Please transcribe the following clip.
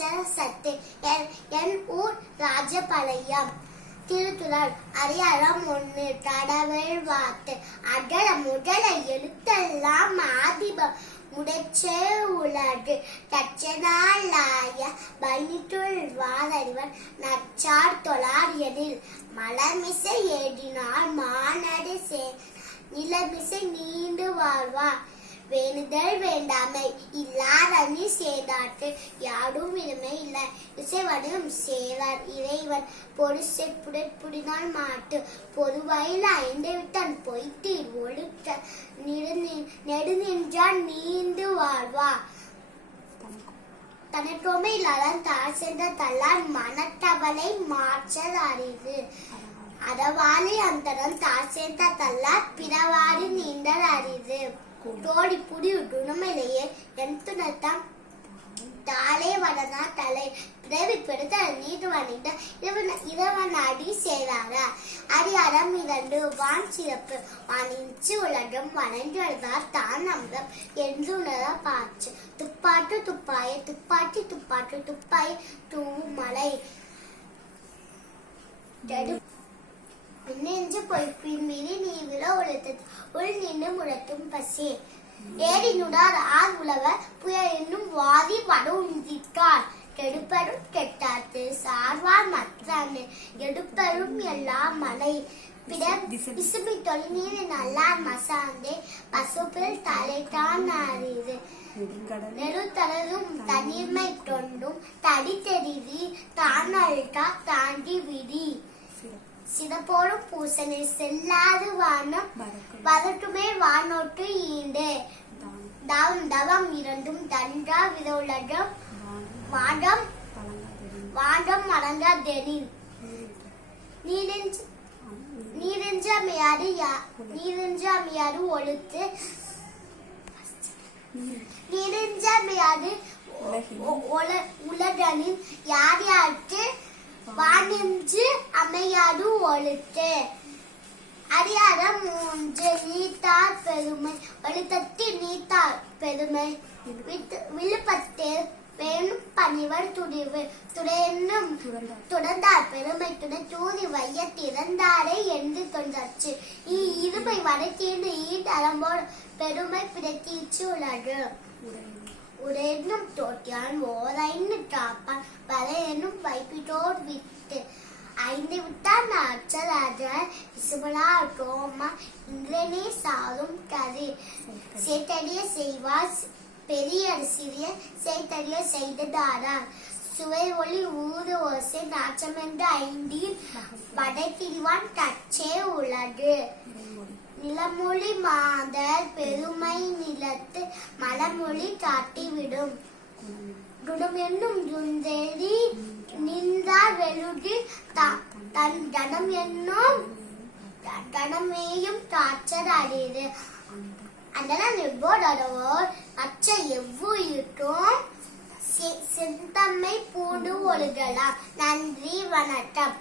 அச்சர சத்து என்- என் ஊர் ராஜபாளையம். திருக்குறள் அரியாரம் ஒண்ணு கடவுள் வாத்து அடல முதல எழுத்தெல்லாம் ஆதிபம். முடைச்சே உலகு தச்சனாலாய பயனிட்டுள் வாதறிவன் நச்சார் தொழார் எதில் மலமிசை ஏடினார் மானடு சே நிலமிசை நீண்டு வாழ்வார். வேணுதல் வேண்டாமை இல்லாதனி சேதாட்டு யாரும் இனிமை இல்லை. இசைவனும் சேரார் இறைவன். பொறு செப்புடற் புடினால் மாட்டு. பொதுவாயில் ஐந்து விட்டான் பொய்த்தீர் ஒழுக்க. நெடு நின்றான் நீண்டு வாழ்வா. தனக்குமே இல்லாதான் தாழ் சென்ற தள்ளான் மனத்தவளை மாற்றல் அறிவு அறவாளி அந்தரம் தாழ் சேர்ந்த தள்ளார் பிறவா நீண்டல் அறிவு தோடி புடி உணமையிலேயே என் துணத்தான் தாளே வடனா தலை. பிறவி பெருத்த நீட்டு வணிந்த இவன் இறைவன் அடி செய்வாரா அடி அறம் இரண்டு வான் சிறப்பு. வானிச்சு உலகம் வணங்கி அழுதார் தான் அமிர்தம் என்று உணர பார்த்து துப்பாட்டு துப்பாய துப்பாட்டி துப்பாட்டு துப்பாய் தூ மலை நெஞ்சு பொய்ப்பின் மீறி நீ விழ உழைத்தது உள் நின்று முழக்கும் பசி. ஏடினுடார் ஆர் உழவர் புயல் என்னும் வாதி வட உந்தித்தார். கெடுப்பரும் கெட்டாத்து சார்வார் மற்றானு. எடுப்பரும் எல்லா மலை விசுமி தொழில் நல்லார் மசாந்தே. பசுப்பில் தலைத்தான் அறிது நெடுத்தளரும் தனிமை தொண்டும் தடி தெரிவி தான் அழுத்தா தாண்டி விடி. சிதப்போடும் பூசனை செல்லாது வானம். வரட்டுமே வானோட்டு ஈண்டு. தவம் தவம் இரண்டும் தன்றா விதவுலகம். வாடம் வாடம் மறந்தா தெனின் நீரெஞ்சு நீரெஞ்சு அமையாறு யா- நீரெஞ்சு அமையாறு ஒழுத்து. நீரெஞ்சு அமையாறு ஒ- ஒல- உலகனின் யார் யாருக்கு வானின்று அமையாது ஒழுத்து. அறியாத மூன்று நீத்தார் பெருமை ஒழுத்தத்தி நீத்தார் பெருமை. விழுப்பத்தில் வேணும் பணிவர் துணிவு. துடையனும் துறந்தார் பெருமை துணை தூதி வைய திறந்தாரே என்று தொண்டாச்சு இருமை வரைத்தீண்டு ஈட்டரம்போடு பெருமை பிடித்தீச்சு உள்ளது உடையனும் தோட்டியான் ஓரைன்னு காப்பான் வரையனும் வைப்பிட்டோர் விட்டு ஐந்து விட்டான் அதனால் விசுபலா ரோமா இந்திரனே சாரும் கதி சேத்தடிய செய்வார் பெரிய சிறிய சேத்தடிய செய்ததாரான் சுவை ஒளி ஊறு ஓசை நாச்சமென்று ஐந்தில் படைத்திடுவான் தச்சே உள்ளது நிலமொழி மாதர் பெருமை நிலத்து மலமொழி காட்டிவிடும். குணம் என்னும் துந்தேரி நின்றார் வெளுகி தன் தனம் என்னும் தனமேயும் காற்றர் அறிது அதனால் எவ்வோடவர் அச்ச எவ்வுயிர்க்கும் சிந்தம்மை பூண்டு ஒழுகலாம். நன்றி வணக்கம்.